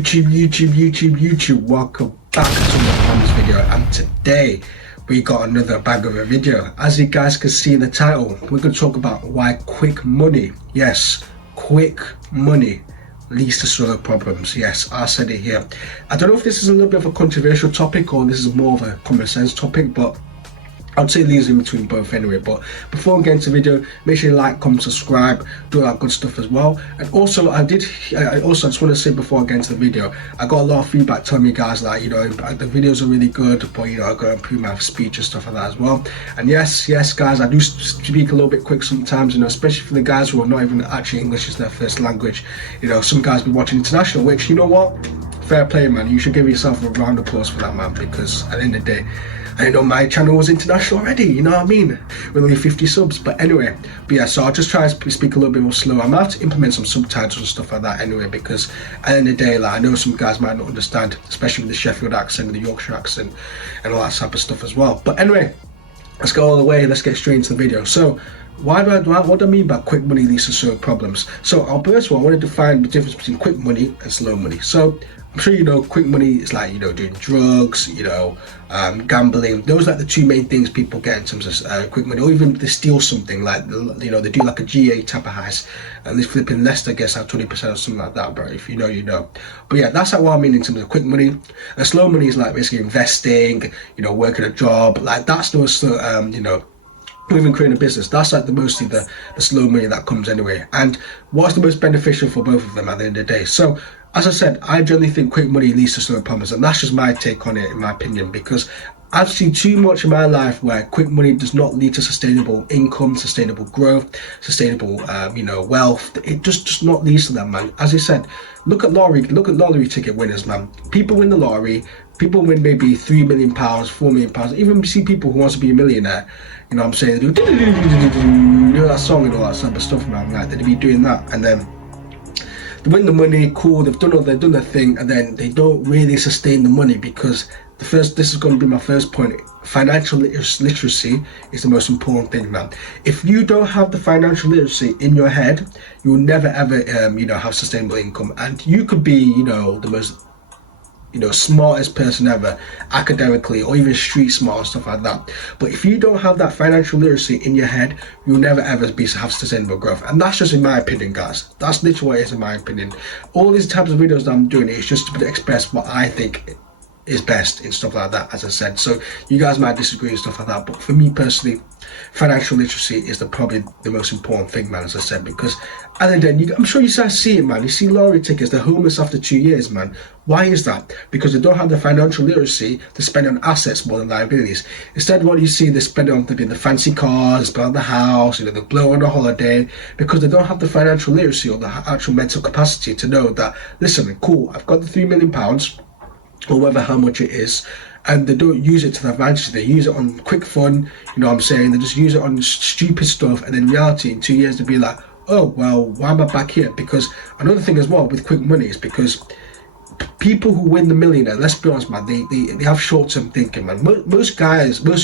YouTube, welcome back to another video, and today we got another bag of a video. As you guys can see in the title, we're going to talk about why quick money, yes, quick money leads to solo problems. Yes, I said it here. I don't know if this is a little bit of a controversial topic or this is more of a common sense topic, but I'd say these in between both anyway. But before we get into the video, make sure you like, comment, subscribe, do all that good stuff as well. And also I just want to say before I get into the video, I got a lot of feedback telling me guys like, you know, the videos are really good, but you know, I gotta improve my speech and stuff like that as well. And yes guys, I do speak a little bit quick sometimes, you know, especially for the guys who are not even actually English as their first language. You know, some guys be watching international, which, you know what, fair play, man. You should give yourself a round of applause for that, man, because at the end of the day, I know my channel was international already, you know what I mean, with only 50 subs. But anyway, yeah, so I'll just try to speak a little bit more slow. I might have to implement some subtitles and stuff like that anyway, because at the end of the day, like, I know some guys might not understand, especially with the Sheffield accent, the Yorkshire accent, and all that type of stuff as well. But anyway, let's go all the way, let's get straight into the video. So what do I mean by quick money leads to solo problems? So first of all, I want to define the difference between quick money and slow money. So I'm sure you know quick money is like, you know, doing drugs, you know, gambling. Those are like the two main things people get in terms of quick money, or even they steal something, like, you know, they do like a GA type of heist, and this flipping Leicester gets out 20% or something like that, bro. If you know, you know. But yeah, that's like what I mean in terms of quick money. And slow money is like basically investing, you know, working a job, like that's those, you know, even creating a business. That's like mostly the slow money that comes anyway. And what's the most beneficial for both of them at the end of the day? So as I said, I generally think quick money leads to slow problems, and that's just my take on it, in my opinion, because I've seen too much in my life where quick money does not lead to sustainable income, sustainable growth, sustainable you know, wealth. It just does not lead to that, man. As I said, look at lottery ticket winners, man. People win the lottery, people win maybe £3 million, £4 million. Even see people who wants to be a millionaire, you know what I'm saying, they do, you know, that song and all that type of stuff, man. Like, they'd be doing that, and then they win the money, cool, they've done their thing, and then they don't really sustain the money, because this is going to be my first point. Financial literacy is the most important thing, man. If you don't have the financial literacy in your head, you will never ever you know, have sustainable income. And you could be, you know, the most, you know, smartest person ever academically, or even street smart and stuff like that, but if you don't have that financial literacy in your head, you'll never ever have sustainable growth. And that's just in my opinion, guys. That's literally what it is in my opinion. All these types of videos that I'm doing is just to express what I think is best and stuff like that, as I said. So you guys might disagree and stuff like that, but for me personally, financial literacy is probably the most important thing, man, as I said, because and then I'm sure you guys see it, man. You see lottery tickets, they're homeless after 2 years, man. Why is that? Because they don't have the financial literacy to spend on assets more than liabilities. Instead, what you see, they spend on the fancy cars, they spend on the house, you know, they blow on a holiday, because they don't have the financial literacy or the actual mental capacity to know that, listen, cool, I've got the £3 million, or whatever, how much it is, and they don't use it to their advantage. They use it on quick fun, you know what I'm saying, they just use it on stupid stuff, and in reality in 2 years they'll be like, oh well, why am I back here? Because another thing as well with quick money is because people who win the millionaire, let's be honest, man, they have short-term thinking, man. Most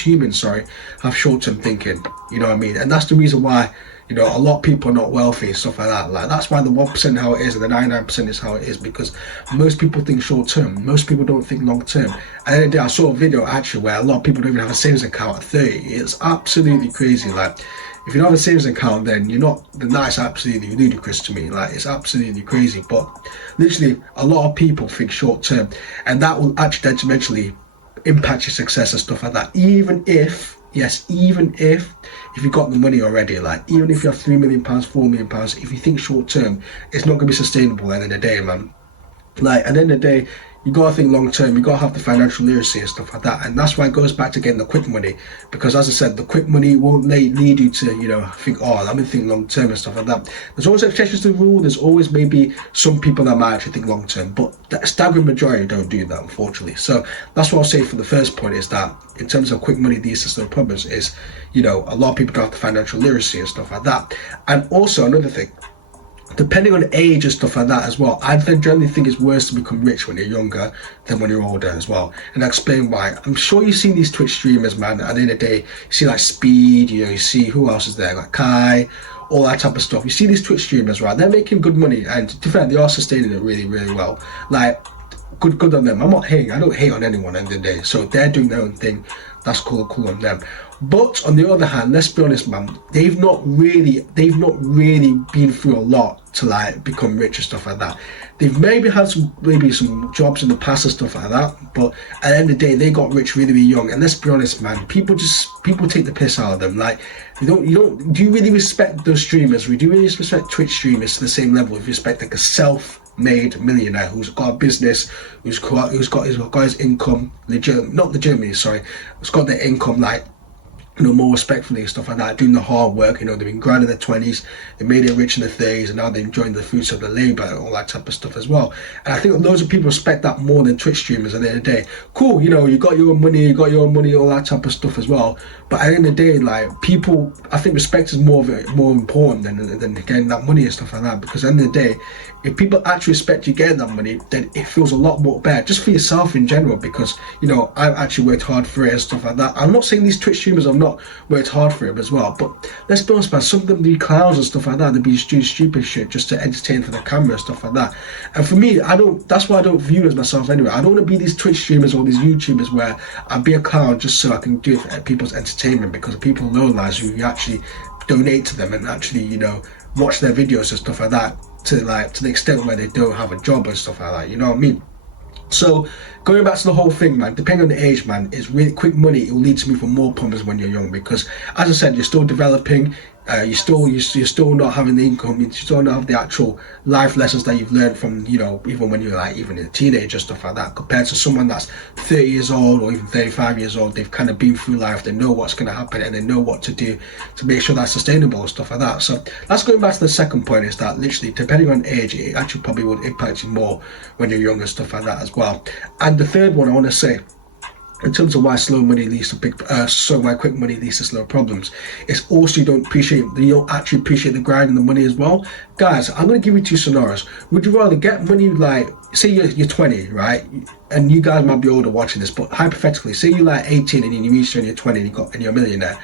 humans have short-term thinking, you know what I mean, and that's the reason why, you know, a lot of people are not wealthy and stuff like that. Like, that's why the 1% how it is and the 99% is how it is, because most people think short term, most people don't think long term. And then I saw a video actually where a lot of people don't even have a savings account at 30. It's absolutely crazy. Like, if you don't have a savings account, then that's absolutely ludicrous to me. Like, it's absolutely crazy. But literally a lot of people think short term, and that will actually detrimentally impact your success and stuff like that. Even if you got the money already, like, even if you have £3 million, £4 million, if you think short term, it's not gonna be sustainable at the end of the day, man. Like, at the end of the day, you gotta think long term, you gotta have the financial literacy and stuff like that. And that's why it goes back to getting the quick money, because as I said, the quick money won't lead you to, you know, think, oh, I'm gonna think long term and stuff like that. There's always exceptions to the rule. There's always maybe some people that might actually think long term, but the staggering majority don't do that, unfortunately. So that's what I'll say for the first point, is that in terms of quick money leads to slow problems is, you know, a lot of people don't have the financial literacy and stuff like that. And also another thing, depending on age and stuff like that as well, I generally think it's worse to become rich when you're younger than when you're older as well. And I'll explain why. I'm sure you've seen these Twitch streamers, man. At the end of the day, you see like Speed, you know, you see who else is there, like Kai, all that type of stuff. You see these Twitch streamers, right? They're making good money, and to be fair, they are sustaining it really, really well. Like, good on them. I'm not hating. I don't hate on anyone at the end of the day. So they're doing their own thing. That's cool on them. But on the other hand, let's be honest, man. They've not really been through a lot to like become rich and stuff like that. They've maybe had some jobs in the past and stuff like that. But at the end of the day, they got rich really, really young. And let's be honest, man. People take the piss out of them. Like, do you really respect those streamers? Do you really respect Twitch streamers to the same level of respect like a self-made millionaire who's got a business, who's got his income legitimately, who's got their income like, you know, more respectfully and stuff like that, doing the hard work. You know, they've been grinding in their 20s, they made it rich in their 30s, and now they're enjoying the fruits of their labour and all that type of stuff as well. And I think loads of people respect that more than Twitch streamers at the end of the day. Cool, you know, you got your own money, all that type of stuff as well. But at the end of the day, like, people, I think respect is more important than getting that money and stuff like that. Because at the end of the day, if people actually respect you getting that money, then it feels a lot more better, just for yourself in general. Because, you know, I've actually worked hard for it and stuff like that. I'm not saying these Twitch streamers have not worked hard for it as well, but let's be honest, man, some of them be clowns and stuff like that. They be doing stupid shit just to entertain for the camera and stuff like that. And for me, that's why I don't view as myself anyway. I don't want to be these Twitch streamers or these YouTubers where I'd be a clown just so I can do it for people's entertainment, because people know lies who actually donate to them and actually, you know, watch their videos and stuff like that to the extent where they don't have a job and stuff like that, you know what I mean? So going back to the whole thing, man, depending on the age, man, it's really quick money. It will lead to me for more problems when you're young, because as I said, you're still developing. You're still not having the income. You still don't have the actual life lessons that you've learned from, you know, even when you're like even a teenager, stuff like that. Compared to someone that's 30 years old or even 35 years old, they've kind of been through life. They know what's going to happen and they know what to do to make sure that's sustainable and stuff like that. So that's going back to the second point, is that literally depending on age, it actually probably would impact you more when you're young and stuff like that as well. And the third one I want to say, in terms of why quick money leads to slow problems, it's also you don't actually appreciate the grind and the money as well. Guys, I'm going to give you two scenarios. Would you rather get money, like, say you're 20, right? And you guys might be older watching this, but hypothetically, say you're like 18 and you reach your 20 and you're a millionaire.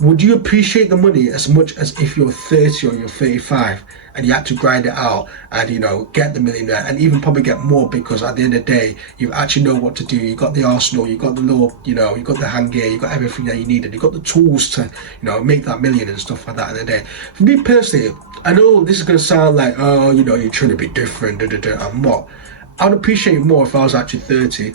Would you appreciate the money as much as if you're 30 or you're 35 and you had to grind it out and, you know, get the millionaire, and even probably get more, because at the end of the day, you actually know what to do. You got the arsenal, you got the little, you know, you got the hand gear, you got everything that you needed, you got the tools to, you know, make that million and stuff like that at the end of the day. For me personally, I know this is going to sound like, oh, you know, you're trying to be different, I'm not. I'd appreciate it more if I was actually 30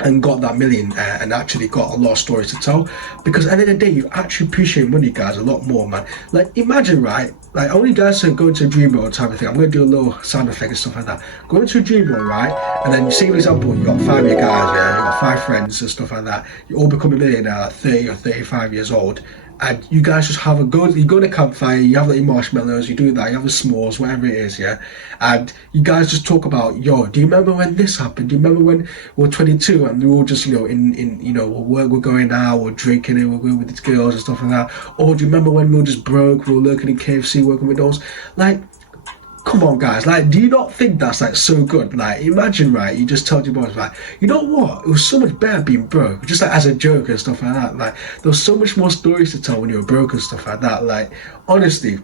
and got that million and actually got a lot of stories to tell, because at the end of the day, you actually appreciate money, guys, a lot more, man. Like, imagine, right, like, I want you guys to go into a dream world type of thing. I'm going to do a little sound effect and stuff like that. Go into a dream world, right, and then say, for example, you got 5 of your guys, yeah, you got 5 friends and stuff like that. You all become a millionaire at 30 or 35 years old, and you guys just you go to a campfire, you have like your marshmallows, you do that, you have the s'mores, whatever it is, yeah, and you guys just talk about, yo, do you remember when this happened? Do you remember when we were 22 and we were all just, you know, in you know, we're going out, we're drinking it, we're going with these girls and stuff like that? Or do you remember when we were just broke, we were working in KFC, working with those? Like, come on, guys, like, do you not think that's like so good? Like, imagine, right, you just told your boys, like, you know what, it was so much better being broke, just like as a joke and stuff like that. Like, there was so much more stories to tell when you were broke and stuff like that. Like, honestly,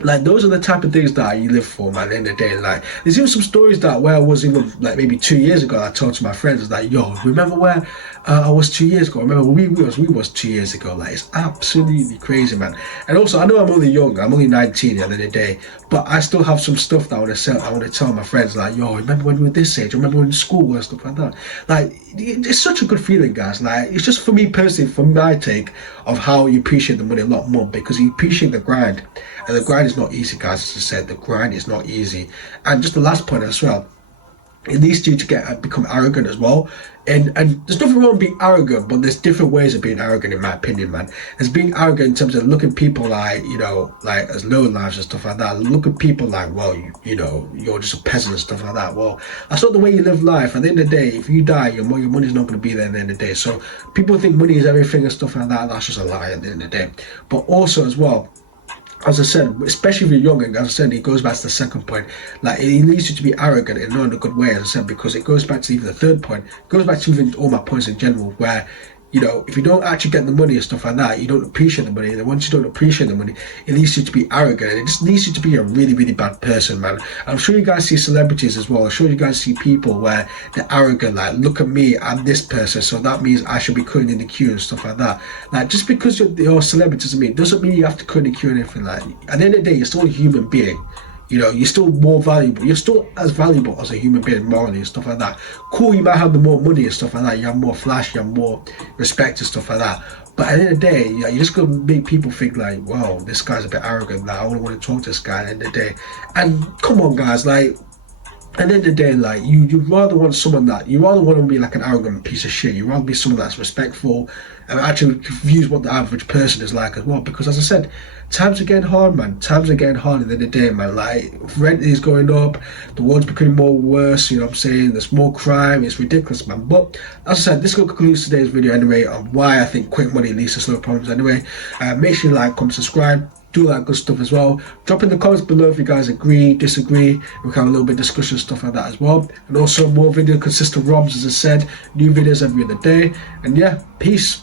like, those are the type of things that you live for, man, at the end of the day. Like, there's even some stories that where I was even, like, maybe 2 years ago, I told to my friends, like, yo, remember where I was 2 years ago? Remember we was 2 years ago? Like, it's absolutely crazy, man. And also, I know I'm only young, I'm only 19 at the end of the day, but I still have some stuff that I want to tell my friends, like, yo, remember when we were this age? Remember when in school and stuff like that? Like, it's such a good feeling, guys. Like, it's just, for me personally, for my take of how you appreciate the money a lot more, because you appreciate the grind. And the grind is not easy, guys. As I said, the grind is not easy. And just the last point as well, it leads you to become arrogant as well. And there's nothing wrong with being arrogant, but there's different ways of being arrogant, in my opinion, man. There's being arrogant in terms of looking at people like, you know, like as low lives and stuff like that. Look at people like, well, you know, you're just a peasant and stuff like that. Well, that's not the way you live life. At the end of the day, if you die, your money's not going to be there at the end of the day. So people think money is everything and stuff like that. That's just a lie at the end of the day. But also as well, as I said, especially if you're young, and as I said, it goes back to the second point. Like, it leads you to be arrogant and not in a good way, as I said, because it goes back to even the third point. It goes back to even all my points in general, where You know, if you don't actually get the money and stuff like that, you don't appreciate the money. And then once you don't appreciate the money, it leads you to be arrogant. And it just leads you to be a really, really bad person, man. I'm sure you guys see celebrities as well. I'm sure you guys see people where they're arrogant, like, look at me, I'm this person, so that means I should be cutting in the queue and stuff like that. Like, just because you're a celebrity doesn't mean you have to cut in the queue and anything like that. At the end of the day, you're still a human being. You know, you're still more valuable. You're still as valuable as a human being morally and stuff like that. Cool, you might have the more money and stuff like that. You have more flash, you have more respect and stuff like that. But at the end of the day, you're just going to make people think like, wow, this guy's a bit arrogant. Like, I don't want to talk to this guy at the end of the day. And come on, guys, like, at the end of the day, like, you'd rather want someone that, you rather want to be like an arrogant piece of shit. You rather be someone that's respectful and actually views what the average person is like as well. Because as I said, times are getting hard, man. Times are getting hard at the end of the day, man. Like, rent is going up, the world's becoming more worse, you know what I'm saying? There's more crime, it's ridiculous, man. But as I said, this concludes today's video anyway on why I think quick money leads to slow problems anyway. Make sure you like, comment, subscribe. Do that good stuff as well. Drop in the comments below if you guys agree, disagree. We can have a little bit of discussion, stuff like that as well. And also more video consistent ROMs, as I said. New videos every other day. And yeah, peace.